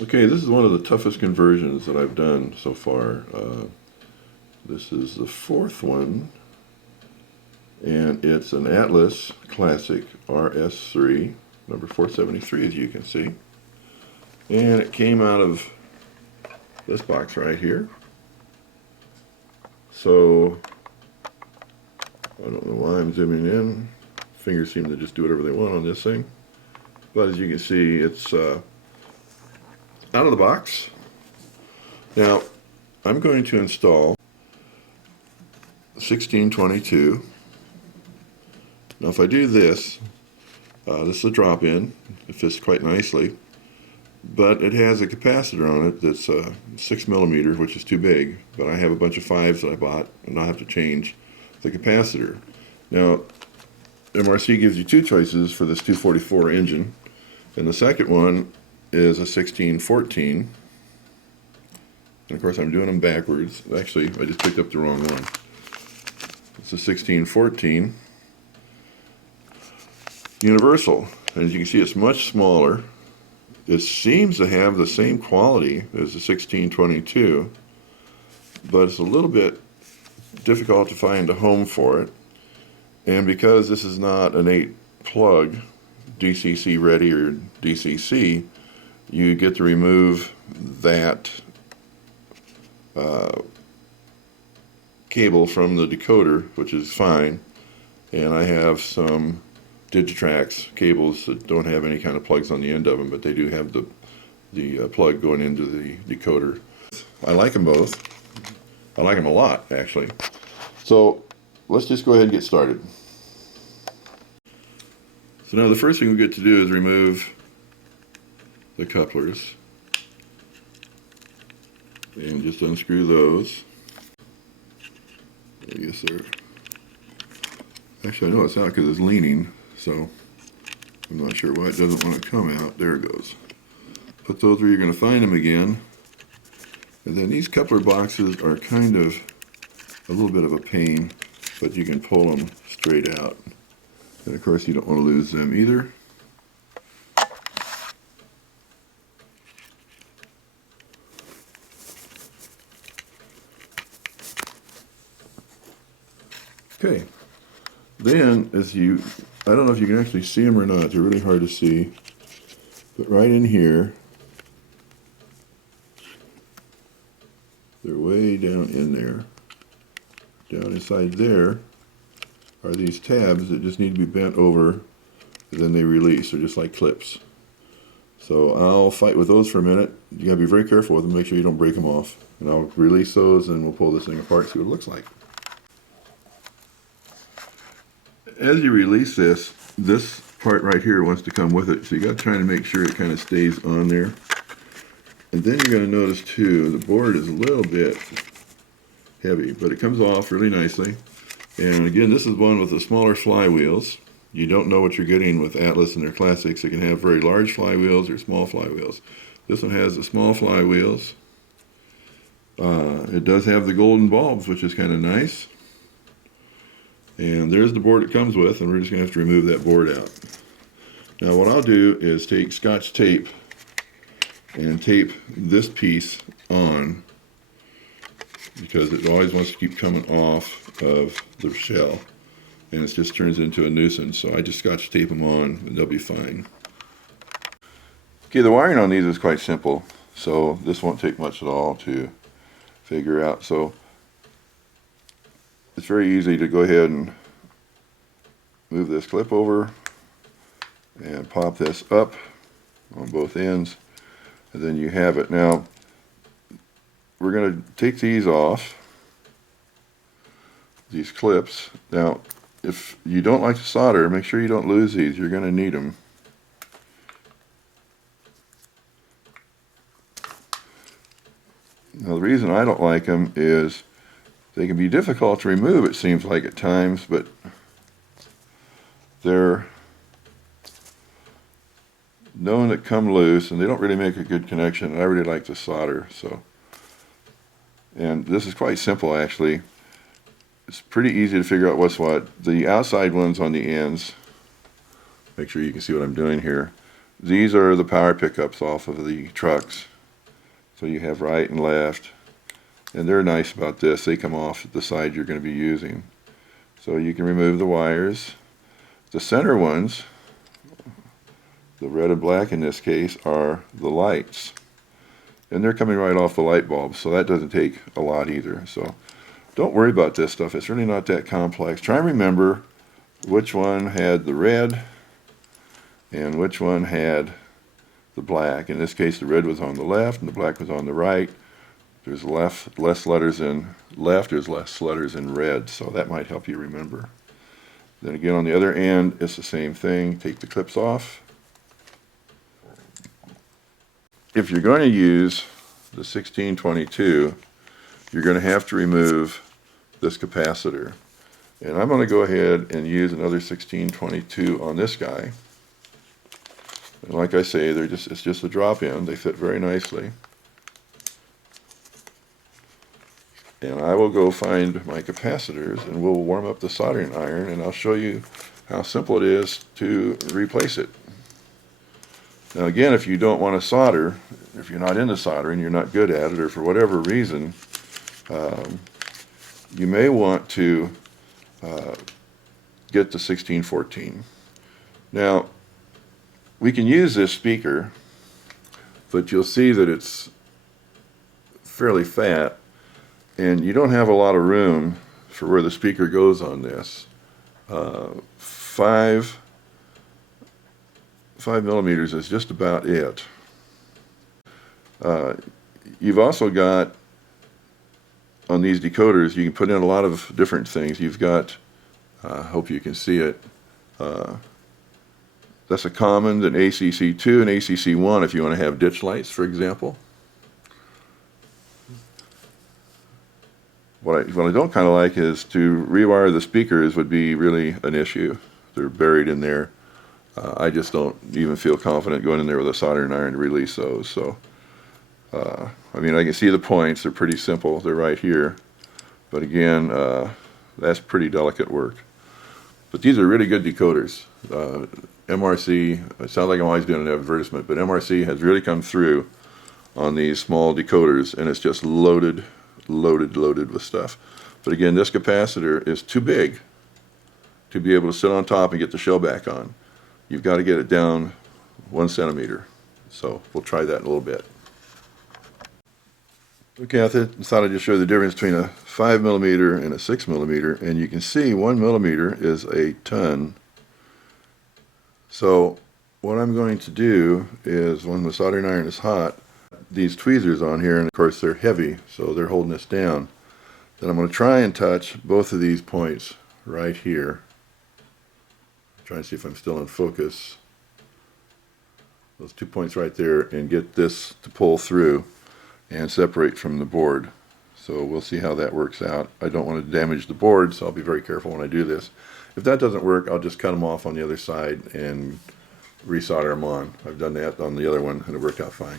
Okay, this is one of the toughest conversions that I've done so far. This is the fourth one, and it's an Atlas Classic Rs3, number 473, as you can see. And it came out of this box right here. So, I don't know why I'm zooming in. Fingers seem to just do whatever they want on this thing. But as you can see, it's out of the box. Now, I'm going to install 1622. Now if I do this, this is a drop-in. It fits quite nicely. But it has a capacitor on it that's 6 millimeters, which is too big. But I have a bunch of 5s that I bought, and I'll have to change the capacitor. Now, MRC gives you two choices for this 244 engine. And the second one is a 1614. And of course I'm doing them backwards. Actually, I just picked up the wrong one. It's a 1614 universal. And as you can see, it's much smaller. It seems to have the same quality as the 1622, but it's a little bit difficult to find a home for it. And because this is not an 8 plug, DCC ready or DCC, you get to remove that cable from the decoder, which is fine. And I have some Digitrax cables that don't have any kind of plugs on the end of them, but they do have the plug going into the decoder. I like them both. I like them a lot, actually. So let's just go ahead and get started. So now the first thing we get to do is remove the couplers and just unscrew those. I guess they're, actually I know it's out because it's leaning, so I'm not sure why it doesn't want to come out. There it goes. Put those where you're going to find them again. And then these coupler boxes are kind of a little bit of a pain, but you can pull them straight out. And of course you don't want to lose them either. Okay, then as you, I don't know if you can actually see them or not, they're really hard to see, but right in here, they're way down in there. Down inside there are these tabs that just need to be bent over, and then they release. They're just like clips. So I'll fight with those for a minute. You gotta be very careful with them, make sure you don't break them off. And I'll release those and we'll pull this thing apart, see what it looks like. As you release this part right here wants to come with it, so you got to try to make sure it kind of stays on there. And then you're going to notice too, the board is a little bit heavy, but it comes off really nicely. And again, this is one with the smaller flywheels. You don't know what you're getting with Atlas and their classics. It can have very large flywheels or small flywheels. This one has the small flywheels. It does have the golden bulbs, which is kind of nice. And there's the board it comes with, and we're just going to have to remove that board out. Now what I'll do is take Scotch tape and tape this piece on, because it always wants to keep coming off of the shell, and it just turns into a nuisance. So I just Scotch tape them on and they'll be fine. Okay, the wiring on these is quite simple, so this won't take much at all to figure out. So it's very easy to go ahead and move this clip over and pop this up on both ends, and then you have it. Now we're going to take these off, these clips. Now if you don't like to solder, make sure you don't lose these. You're going to need them. Now the reason I don't like them is they can be difficult to remove, it seems like at times, but they're known to come loose and they don't really make a good connection, and I really like to solder. So, and this is quite simple actually. It's pretty easy to figure out what's what. The outside ones on the ends, make sure you can see what I'm doing here, These are the power pickups off of the trucks. So you have right and left. And they're nice about this. They come off the side you're going to be using. So you can remove the wires. The center ones, the red and black in this case, are the lights. And they're coming right off the light bulb, so that doesn't take a lot either. So don't worry about this stuff. It's really not that complex. Try and remember which one had the red and which one had the black. In this case, the red was on the left and the black was on the right. There's less letters in left, there's less letters in red, so that might help you remember. Then again, on the other end, it's the same thing. Take the clips off. If you're going to use the 1622, you're going to have to remove this capacitor. And I'm going to go ahead and use another 1622 on this guy. And like I say, it's just a drop-in. They fit very nicely. And I will go find my capacitors and we'll warm up the soldering iron and I'll show you how simple it is to replace it. Now again, if you don't want to solder, if you're not into soldering, you're not good at it, or for whatever reason, you may want to get the 1614. Now, we can use this speaker, but you'll see that it's fairly fat, and you don't have a lot of room for where the speaker goes on this. 5 millimeters is just about it. You've also got, on these decoders, you can put in a lot of different things. You've got, hope you can see it, that's a common, an ACC2 and ACC1 if you want to have ditch lights, for example. What I don't kind of like is to rewire the speakers would be really an issue. They're buried in there. I just don't even feel confident going in there with a soldering iron to release those. So, I mean, I can see the points. They're pretty simple. They're right here. But again, that's pretty delicate work. But these are really good decoders. MRC, it sounds like I'm always doing an advertisement, but MRC has really come through on these small decoders, and it's just loaded with stuff. But again, this capacitor is too big to be able to sit on top and get the shell back on. You've got to get it down 1 centimeter. So we'll try that in a little bit. Okay, I thought I'd just show you the difference between a 5 millimeter and a 6 millimeter, and you can see 1 millimeter is a ton. So what I'm going to do is, when the soldering iron is hot, these tweezers on here, and of course they're heavy, so they're holding this down. Then I'm going to try and touch both of these points right here. Try and see if I'm still in focus. Those 2 points right there, and get this to pull through and separate from the board. So we'll see how that works out. I don't want to damage the board, so I'll be very careful when I do this. If that doesn't work, I'll just cut them off on the other side and resolder them on. I've done that on the other one and it worked out fine.